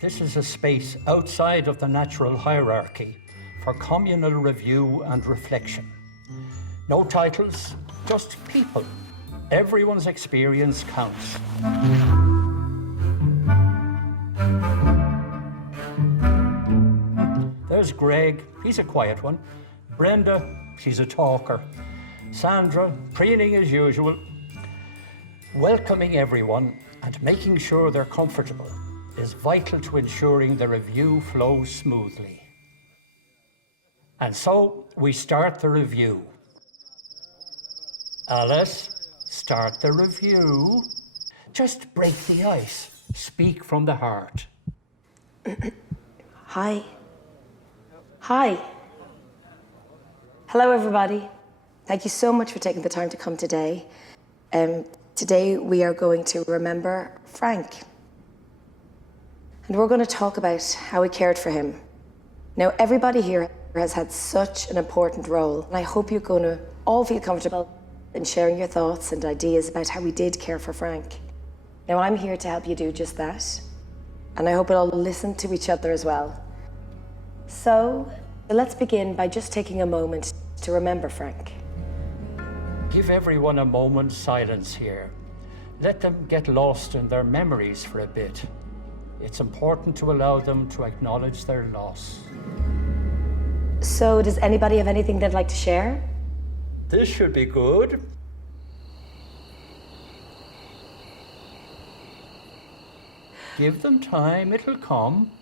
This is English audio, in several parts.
This is a space outside of the natural hierarchy for communal review and reflection. No titles, just people. Everyone's experience counts. There's Greg, he's a quiet one. Brenda, she's a talker. Sandra, preening as usual. Welcoming everyone and making sure they're comfortable is vital to ensuring the review flows smoothly. And so we start the review. Alice, start the review. Just break the ice. Speak from the heart. Hi. Hi. Hello, everybody. Thank you so much for taking the time to come today. Today we are going to remember Frank. And we're going to talk about how we cared for him. Now, everybody here has had such an important role, and I hope you're going to all feel comfortable in sharing your thoughts and ideas about how we did care for Frank. Now, I'm here to help you do just that, and I hope you'll all listen to each other as well. So, let's begin by just taking a moment to remember Frank. Give everyone a moment's silence here. Let them get lost in their memories for a bit. It's important to allow them to acknowledge their loss. So, does anybody have anything they'd like to share? This should be good. Give them time, it'll come.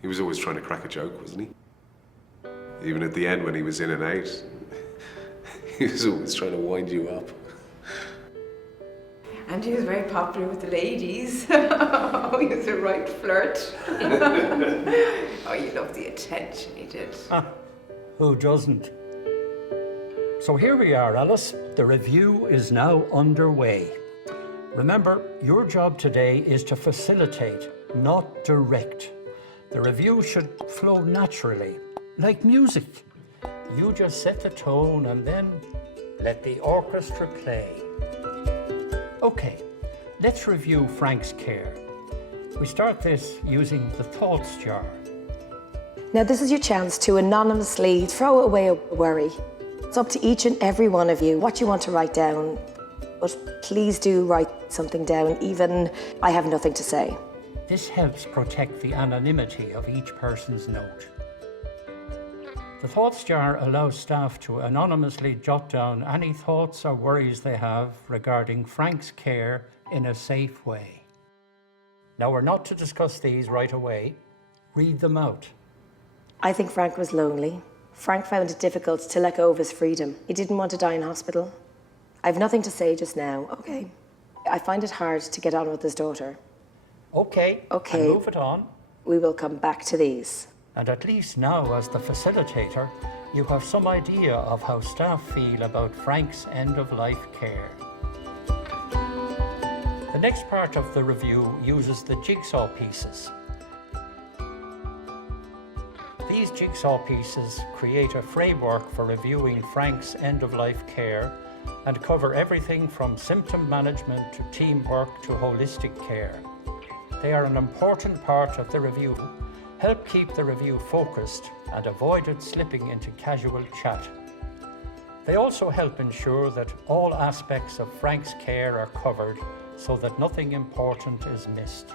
He was always trying to crack a joke, wasn't he? Even at the end when he was in and out, he was always trying to wind you up. And he was very popular with the ladies. Oh, he was a right flirt. Oh, you loved the attention he did. Who doesn't? So here we are, Alice. The review is now underway. Remember, your job today is to facilitate, not direct. The review should flow naturally, like music. You just set the tone and then let the orchestra play. Okay, let's review Frank's care. We start this using the thoughts jar. Now, this is your chance to anonymously throw away a worry. It's up to each and every one of you what you want to write down, but please do write something down, even I have nothing to say. This helps protect the anonymity of each person's note. The thoughts jar allows staff to anonymously jot down any thoughts or worries they have regarding Frank's care in a safe way. Now, we're not to discuss these right away. Read them out. I think Frank was lonely. Frank found it difficult to let go of his freedom. He didn't want to die in hospital. I have nothing to say just now, okay? I find it hard to get on with his daughter. Okay. Okay. Move it on. We will come back to these. And at least now, as the facilitator, you have some idea of how staff feel about Frank's end-of-life care. The next part of the review uses the jigsaw pieces. These jigsaw pieces create a framework for reviewing Frank's end-of-life care and cover everything from symptom management to teamwork to holistic care. They are an important part of the review. Help keep the review focused and avoid it slipping into casual chat. They also help ensure that all aspects of Frank's care are covered so that nothing important is missed.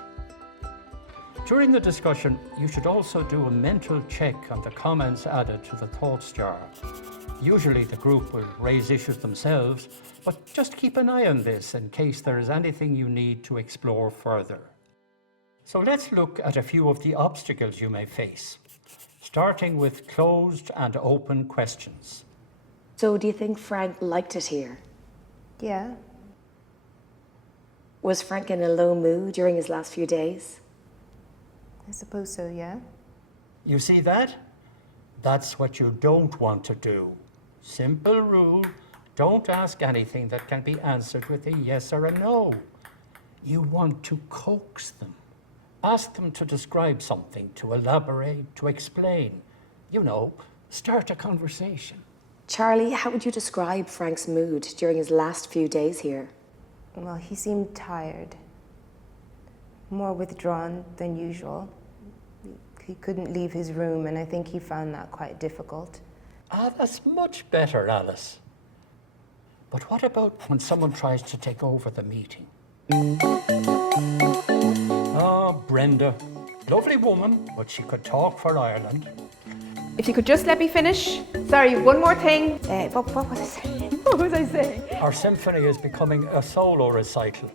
During the discussion, you should also do a mental check on the comments added to the thoughts jar. Usually the group will raise issues themselves, but just keep an eye on this in case there is anything you need to explore further. So let's look at a few of the obstacles you may face, starting with closed and open questions. So do you think Frank liked it here? Yeah. Was Frank in a low mood during his last few days? I suppose so, yeah. You see that? That's what you don't want to do. Simple rule, don't ask anything that can be answered with a yes or a no. You want to coax them. Ask them to describe something, to elaborate, to explain. You know, start a conversation. Charlie, how would you describe Frank's mood during his last few days here? Well, he seemed tired. more withdrawn than usual. He couldn't leave his room, and I think he found that quite difficult. Ah, that's much better, Alice. But what about when someone tries to take over the meeting? Ah, Brenda. Lovely woman, but she could talk for Ireland. If you could just let me finish. Sorry, one more thing. What was I saying? What was I saying? Our symphony is becoming a solo recital.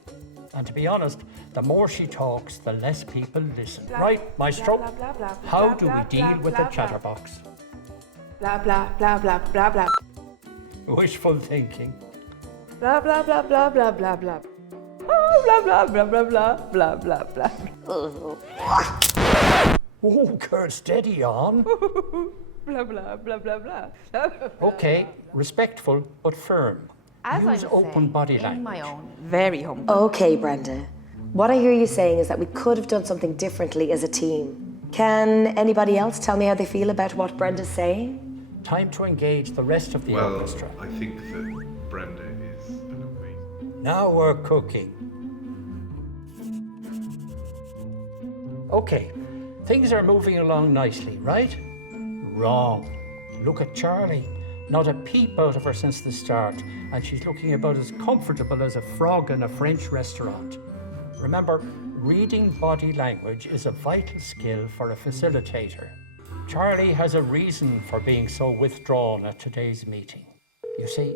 And to be honest, the more she talks, the less people listen. Right, Maestro? Blah, blah, blah, blah, How blah, do we blah, deal blah, with blah, the chatterbox? Blah, blah, blah, blah, blah, blah. Wishful thinking. Blah, blah, blah, blah, blah, blah, blah. Oh, blah, blah, blah, blah, blah, blah, blah, blah. Oh, girl, steady on. Blah, blah, blah, blah, blah. Okay, respectful but firm. As Use I'm open saying, body in language. my own very humble. Okay, Brenda. What I hear you saying is that we could have done something differently as a team. Can anybody else tell me how they feel about what Brenda's saying? Time to engage the rest of the Well, orchestra. I think that Brenda is an amazing... Now we're cooking. Okay, things are moving along nicely, right? Wrong. Look at Charlie. Not a peep out of her since the start, and she's looking about as comfortable as a frog in a French restaurant. Remember, reading body language is a vital skill for a facilitator. Charlie has a reason for being so withdrawn at today's meeting. You see,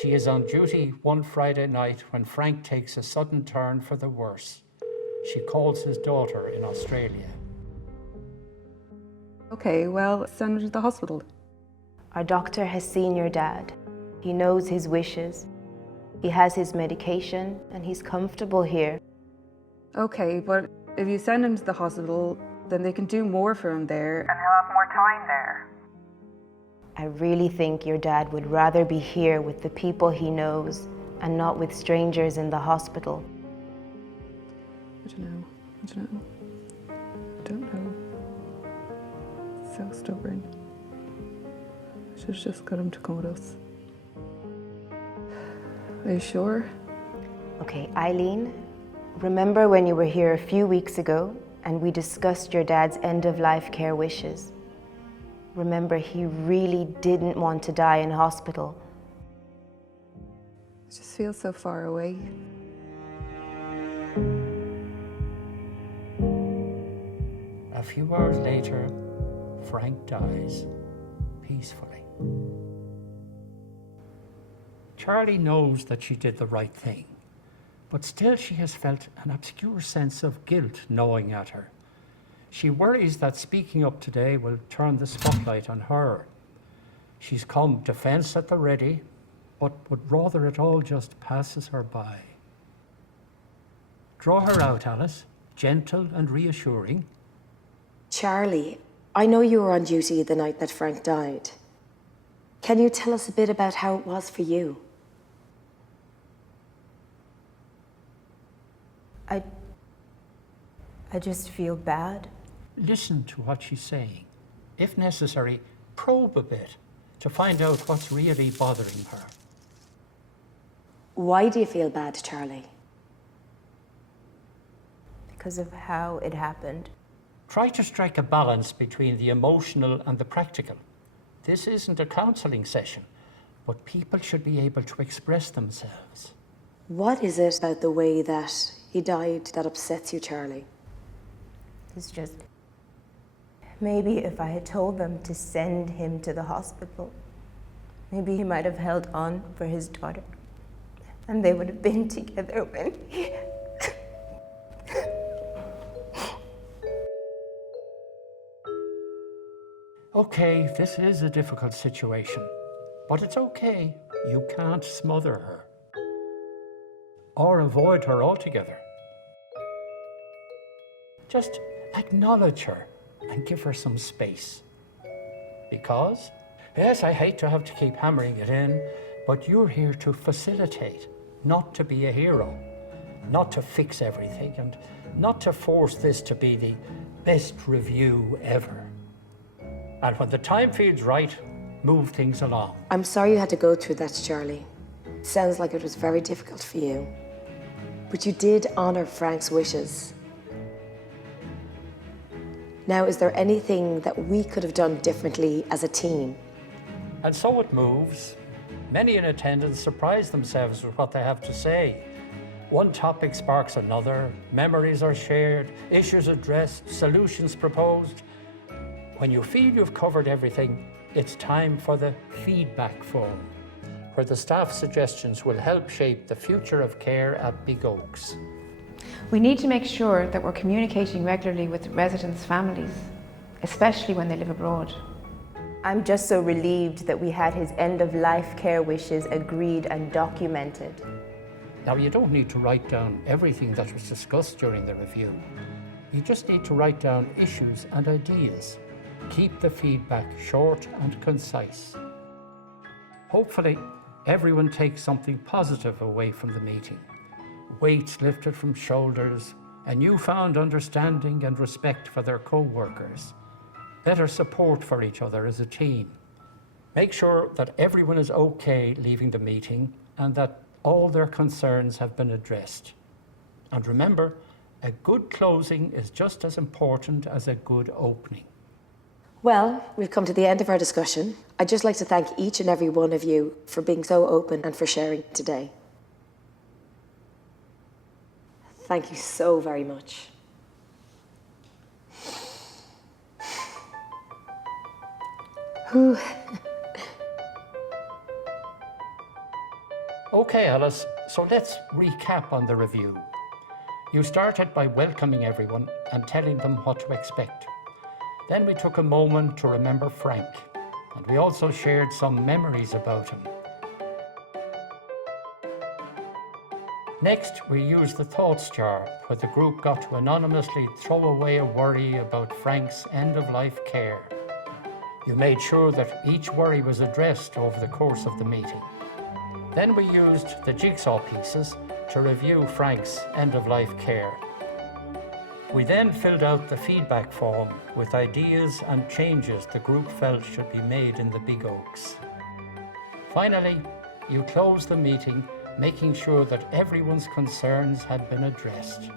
she is on duty one Friday night when Frank takes a sudden turn for the worse. She calls his daughter in Australia. Okay, well, send her to the hospital. Our doctor has seen your dad. He knows his wishes. He has his medication, and he's comfortable here. Okay, but if you send him to the hospital, then they can do more for him there. And he'll have more time there. I really think your dad would rather be here with the people he knows and not with strangers in the hospital. I don't know. I don't know. So stubborn. I should have just got him to come with us. Are you sure? Okay, Eileen, remember when you were here a few weeks ago and we discussed your dad's end-of-life care wishes? Remember, he really didn't want to die in hospital. I just feel so far away. A few hours later, Frank dies peacefully. Charlie knows that she did the right thing, but still she has felt an obscure sense of guilt gnawing at her. She worries that speaking up today will turn the spotlight on her. She's come defense at the ready, but would rather it all just passes her by. Draw her out, Alice, gentle and reassuring. Charlie, I know you were on duty the night that Frank died. Can you tell us a bit about how it was for you? I just feel bad. Listen to what she's saying. If necessary, probe a bit to find out what's really bothering her. Why do you feel bad, Charlie? Because of how it happened. Try to strike a balance between the emotional and the practical. This isn't a counselling session, but people should be able to express themselves. What is it about the way that he died that upsets you, Charlie? It's just, maybe if I had told them to send him to the hospital, maybe he might have held on for his daughter, and they would have been together when he... Okay, this is a difficult situation, but it's okay. You can't smother her or avoid her altogether. Just acknowledge her and give her some space. Because, yes, I hate to have to keep hammering it in, but you're here to facilitate, not to be a hero, not to fix everything, and not to force this to be the best review ever. And when the time feels right, move things along. I'm sorry you had to go through that, Charlie. Sounds like it was very difficult for you. But you did honour Frank's wishes. Now, is there anything that we could have done differently as a team? And so it moves. Many in attendance surprise themselves with what they have to say. One topic sparks another, memories are shared, issues addressed, solutions proposed. When you feel you've covered everything, it's time for the feedback forum, where the staff suggestions will help shape the future of care at Big Oaks. We need to make sure that we're communicating regularly with residents' families, especially when they live abroad. I'm just so relieved that we had his end-of-life care wishes agreed and documented. Now, you don't need to write down everything that was discussed during the review. You just need to write down issues and ideas. Keep the feedback short and concise. Hopefully, everyone takes something positive away from the meeting. Weights lifted from shoulders, a newfound understanding and respect for their co-workers, better support for each other as a team. Make sure that everyone is okay leaving the meeting and that all their concerns have been addressed. And remember, a good closing is just as important as a good opening. Well, we've come to the end of our discussion. I'd just like to thank each and every one of you for being so open and for sharing today. Thank you so very much. Whew. Okay, Alice, so let's recap on the review. You started by welcoming everyone and telling them what to expect. Then we took a moment to remember Frank, and we also shared some memories about him. Next, we used the thoughts jar, where the group got to anonymously throw away a worry about Frank's end-of-life care. You made sure that each worry was addressed over the course of the meeting. Then we used the jigsaw pieces to review Frank's end-of-life care. We then filled out the feedback form with ideas and changes the group felt should be made in the Big Oaks. Finally, you closed the meeting, making sure that everyone's concerns had been addressed.